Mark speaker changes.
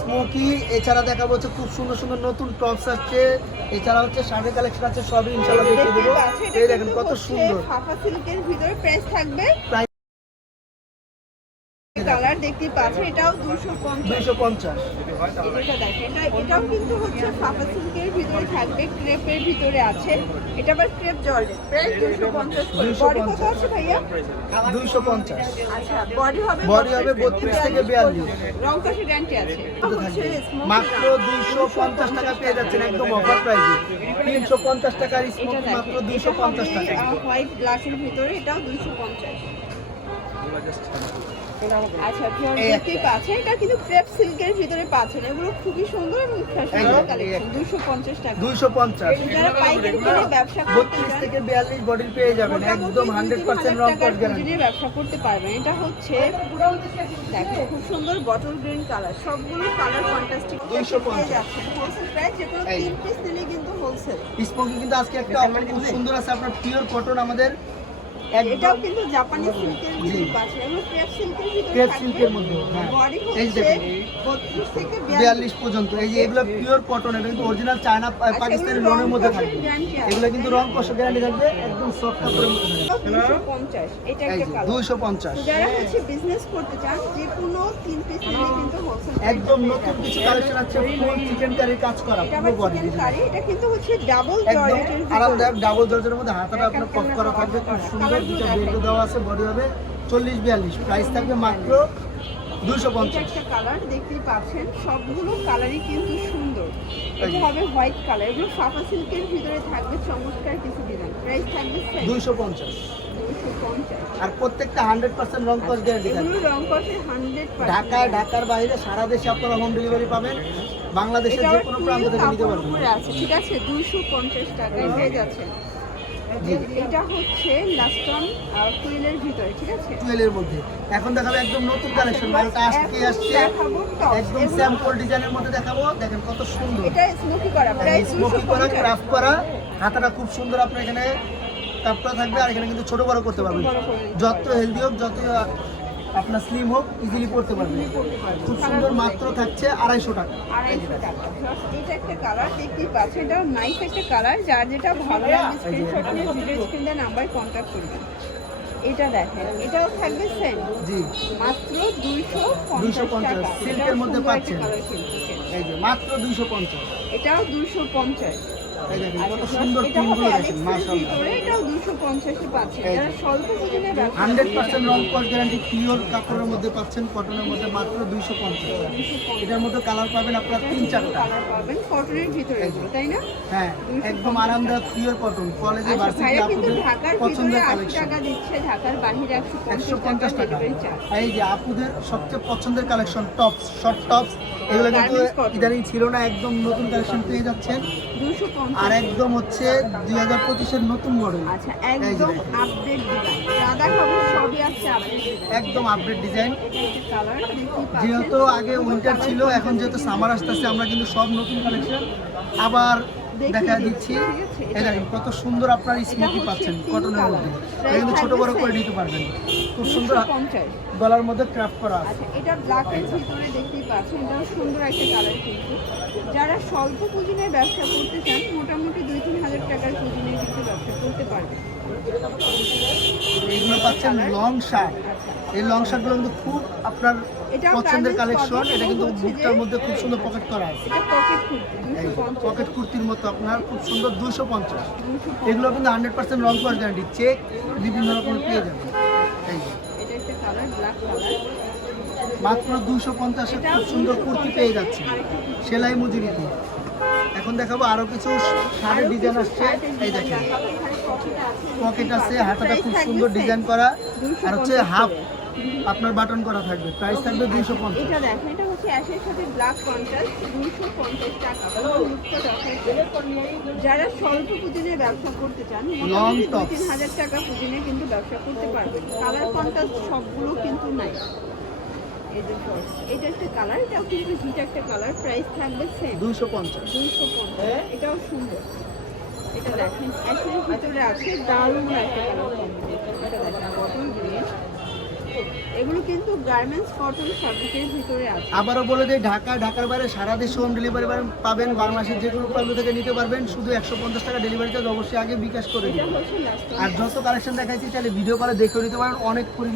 Speaker 1: Smoky এছাড়া দেখাবো হচ্ছে খুব সুন্দর সুন্দর নতুন টপস আসছে এছাড়া হচ্ছে শাড়ির কালেকশন আছে সবই ইনশাআল্লাহ দেখিয়ে দেবো। এই দেখেন কত সুন্দর।
Speaker 2: ফাফা সিল্কের ভিতরে প্রাইস থাকবে। কালার দেখতে পাচ্ছেন এটাও দুশো পঞ্চাশ।
Speaker 1: দুইশো পঞ্চাশ।
Speaker 2: এটা দেখেন এটা এটাও কিন্তু হচ্ছে ফাফা সিল্কের ভিতরে থাকবে ক্রেপের ভিতরে আছে। এটা আবার ক্রেপ জর্জেট প্রাইস দুশো পঞ্চাশ করে। বডি কত আছে ভাইয়া?
Speaker 1: দুইশো পঞ্চাশ।
Speaker 2: আচ্ছা বডি হবে
Speaker 1: Body হবে 32 থেকে 42
Speaker 2: রং কষে গ্যারান্টি আছে।
Speaker 1: মাত্র
Speaker 2: rug।
Speaker 1: দুইশো পঞ্চাশ টাকা পেয়ে যাচ্ছেন একদম অফার প্রাইসে তিনশো পঞ্চাশ টাকার
Speaker 2: এটা
Speaker 1: মাত্র দুইশো পঞ্চাশ টাকা।
Speaker 2: হোয়াইট ব্ল্যাকের ভিতরে এটাও দুইশো পঞ্চাশ। আচ্ছা ভিউয়ার দেখতেই পাচ্ছেন এটা কিন্তু ক্রেপ সিল্কের ভিতরে পাচ্ছেন। এগুলো খুবই সুন্দর এবং ফ্যাশনেবল কালেকশন টাকা। যারা পাইকারি ব্যবসা করতে চান
Speaker 1: থেকে বিয়াল্লিশ বডির পেয়ে যাবেন। একদম রং গ্যারান্টি
Speaker 2: ব্যবসা করতে পারবেন। এটা হচ্ছে দেখো খুব সুন্দর বটল গ্রিন কালার সবগুলো কালার ফ্যান্টাস্টিক
Speaker 1: 250
Speaker 2: পেয়ে যাচ্ছেন। হোলসেল প্রাইস যে কোনো তিন পিস নিলে কিন্তু হোলসেল
Speaker 1: কিন্তু আজকে একটা অফার খুব সুন্দর আছে। আপনার পিওর কটন আমাদের
Speaker 2: এটাও
Speaker 1: একদম
Speaker 2: কিন্তু জাপানি সিল্কের ভিতরে পাচ্ছেন এবং ক্রেপ সিল্কের ভিতরে
Speaker 1: ক্রেপ সিল্কের মধ্যে হ্যাঁ। এই
Speaker 2: হচ্ছে
Speaker 1: দেখেন।
Speaker 2: 32 থেকে 42
Speaker 1: পর্যন্ত। এই যে এগুলো পিওর কটন এটা কিন্তু অরিজিনাল চায়না
Speaker 2: আচ্ছা,
Speaker 1: পাকিস্তানি লোনের মধ্যে থাকবে।
Speaker 2: আছে।
Speaker 1: এগুলো কিন্তু রং কষ গ্যারান্টি থাকবে একদম সফট কাপড়ের মধ্যে থাকবে।
Speaker 2: 250 এটা একটা
Speaker 1: যে
Speaker 2: কালার
Speaker 1: দুইশো পঞ্চাশ।
Speaker 2: যারা হচ্ছে বিজনেস করতে চান যে কোনো তিন পিস নিলে কিন্তু হোলসেল
Speaker 1: একদম নতুন কিছু কালেকশন আছে ফুল চিকেন কারি কাজ করা
Speaker 2: এটা
Speaker 1: পুরো বডি
Speaker 2: এটা কিন্তু হচ্ছে ডাবল জর্জেটের
Speaker 1: আরামদায়ক ডাবল জর্জের মধ্যে হাতাটা আপনার পপ করা থাকবে খুব সুন্দর দুটো বেল্ট দেওয়া আছে বডি হবে চল্লিশ বিয়াল্লিশ। প্রাইস থাকবে মাত্র দুশো পঞ্চাশ।
Speaker 2: কালার দেখতেই পাচ্ছেন সবগুলো কালারই কিন্তু সুন্দর। এটা হবে হোয়াইট কালার এগুলো সাফা সিল্কের ভিতরে থাকবে চমৎকার কিছু ডিজাইন প্রাইস থাকবে দুশো পঞ্চাশ।
Speaker 1: আর প্রত্যেকটা হান্ড্রেড পার্সেন্ট রং কস গ্যারান্টি থাকবে
Speaker 2: রং কষে হান্ড্রেড
Speaker 1: ঢাকায় ঢাকার বাইরে সারা দেশে আপনারা হোম ডেলিভারি পাবেন। বাংলাদেশের যে কোনো প্রান্ত থেকে নিতে পারবেন।
Speaker 2: ঠিক আছে? দুইশো পঞ্চাশ টাকায় পেয়ে যাচ্ছে। এটা হচ্ছে লাস্টন টুইলের ভিতরে ঠিক আছে?
Speaker 1: টুয়েলের মধ্যে। এখন দেখাবো একদম নতুন কালেকশন মালটা আজকে আসছে।
Speaker 2: দেখাবো tops।
Speaker 1: একদম স্যাম্পল ডিজাইনের মধ্যে দেখাবো। দেখেন কত সুন্দর।
Speaker 2: এটা স্মোকি করা প্রাইস
Speaker 1: স্মোকি করা ক্রাফট করা। হাতাটা খুব সুন্দর আপনার এখানে কাপড় থাকবে আর এখানে কিন্তু ছোট বড় করতে পারবেন। যত হেলদি হোক যত আপনার স্লিম হোক ইজিলি পড়তে পারবেন খুব সুন্দর মাত্র থাকছে আড়াইশো টাকা।
Speaker 2: আড়াইশো টাকা। এটা একটা কালার দেখতেই পাচ্ছেন? এটা নাইস একটা কালার যার যেটা ভালো লাগবে স্ক্রিনশট নিয়ে ভিডিও স্ক্রিনে নাম্বার কন্ট্যাক্ট করবেন। এটা দেখেন এটাও থাকবে সেম
Speaker 1: জি।
Speaker 2: মাত্র দুইশো
Speaker 1: 250
Speaker 2: পঞ্চাশ টাকা।
Speaker 1: Silk মধ্যে পাচ্ছেন। এই যে মাত্র
Speaker 2: এটাও
Speaker 1: কত
Speaker 2: আচ্ছা,
Speaker 1: সুন্দর
Speaker 2: এটা
Speaker 1: দেখেন মাশাআল্লাহ।
Speaker 2: এটাও দুশো পঞ্চাশে পাচ্ছেন। যারা স্বল্প পুঁজিতে ব্যবসা
Speaker 1: হান্ড্রেড পার্সেন্ট রং কস গ্যারান্টি পিওর কাপড়ের মধ্যে পাচ্ছেন কটনের মধ্যে মাত্র দুইশো পঞ্চাশ। এটার মধ্যে কালার পাবেন আপনার তিন চারটা।
Speaker 2: কালার পাবেন কটনের ভিতরে এগুলো তাই না?
Speaker 1: হ্যাঁ একদম আরামদায়ক পিওর কটন কলেজে
Speaker 2: আচ্ছা
Speaker 1: ভার্সিটি আপুদের পছন্দের কালেকশন
Speaker 2: টাকা দিচ্ছে ঢাকার টাকা
Speaker 1: এই যে আপুদের সবচেয়ে পছন্দের কালেকশন টপস শর্ট টপস এগুলো কিন্তু ইদানিং ছিল না একদম নতুন কালেকশন পেয়ে যাচ্ছেন। আর একদম হচ্ছে দুই হাজার পঁচিশের নতুন মডেল
Speaker 2: আচ্ছা একদম আপডেট
Speaker 1: একদম আপডেট ডিজাইন যেহেতু আগে উইন্টার ছিল এখন যেহেতু সামার আসতেছে আমরা কিন্তু সব নতুন কালেকশন আবার দেখা
Speaker 2: দিচ্ছি,
Speaker 1: দেখেন কত সুন্দর আপনার
Speaker 2: হচ্ছে
Speaker 1: পাচ্ছেন কটনের মধ্যে। কিন্তু ছোট বড় করে নিতে পারবেন। খুব সুন্দর গলার মধ্যে ক্রাফট করা আছে।
Speaker 2: আচ্ছা এটা ব্ল্যাক এর ভিতরে দেখতেই পাচ্ছেন এটাও সুন্দর একটা কালার কিন্তু। যারা স্বল্প পুঁজি নিয়ে ব্যবসা করতে চান মোটামুটি দুই তিন হাজার টাকার পুঁজি নিয়ে কিন্তু ব্যবসা করতে পারবেন।
Speaker 1: এইগুলো পাচ্ছেন লং শার্ট। এই লং শার্টগুলো কিন্তু খুব আপনার
Speaker 2: এটা
Speaker 1: পছন্দের কালেকশন এটা কিন্তু বুকটার মধ্যে খুব সুন্দর পকেট করা আছে।
Speaker 2: পকেট
Speaker 1: কুর্তির মতো আপনার খুব সুন্দর দুশো পঞ্চাশ। এগুলো কিন্তু হান্ড্রেড পার্সেন্ট রং কস গ্যারান্টি চেক বিভিন্ন রকমের পেয়ে যাবেন। এই মাত্র দুশো পঞ্চাশে খুব সুন্দর কুর্তি পেয়ে যাচ্ছে। সেলাই মজুরিতে এখন দেখাবো আরও কিছু শাড়ির ডিজাইন আসছে। এই দেখেন। পকেট আছে হাতাটা খুব সুন্দর ডিজাইন করা। আর হচ্ছে হাফ আপনার বাটন করা থাকবে প্রাইস থাকবে দুইশো পঞ্চাশ।
Speaker 2: এটা দেখেন এটা হচ্ছে অ্যাশের সাথে ব্ল্যাক কন্ট্রাস্ট দুশো পঞ্চাশ টাকা। যারা স্বল্প পুঁজিনে ব্যবসা করতে চান দুই
Speaker 1: tops।
Speaker 2: তিন হাজার টাকা পুঁজিনে কিন্তু ব্যবসা করতে পারবেন। কালার কন্ট্রাস্ট সবগুলো কিন্তু নাই। এই যে first, এটা একটা কালার এটাও কিন্তু হিট একটা কালার প্রাইস থাকবে সেম
Speaker 1: দুইশো পঞ্চাশ।
Speaker 2: দুইশো পঞ্চাশ এটাও সুন্দর। এটা দেখেন অ্যাশের ভিতরে আছে দারুণ একটা কালার এটা দেখেন বটল গ্রিন এগুলো কিন্তু গার্মেন্টস কটন ফ্যাব্রিকের ভিতরে আছে।
Speaker 1: আবারও বলে দিই ঢাকা ঢাকার বাইরে সারা দেশে হোম ডেলিভারি পাবেন। বাংলাদেশের যে কোনো প্রান্ত থেকে নিতে পারবেন। শুধু একশো পঞ্চাশ টাকা ডেলিভারি চার্জ অবশ্যই আগে বিকাশ করে দিন। আর যত কালেকশন দেখাইছি তাহলে ভিডিও কলে দেখেও নিতে পারেন। অনেক পরিমাণ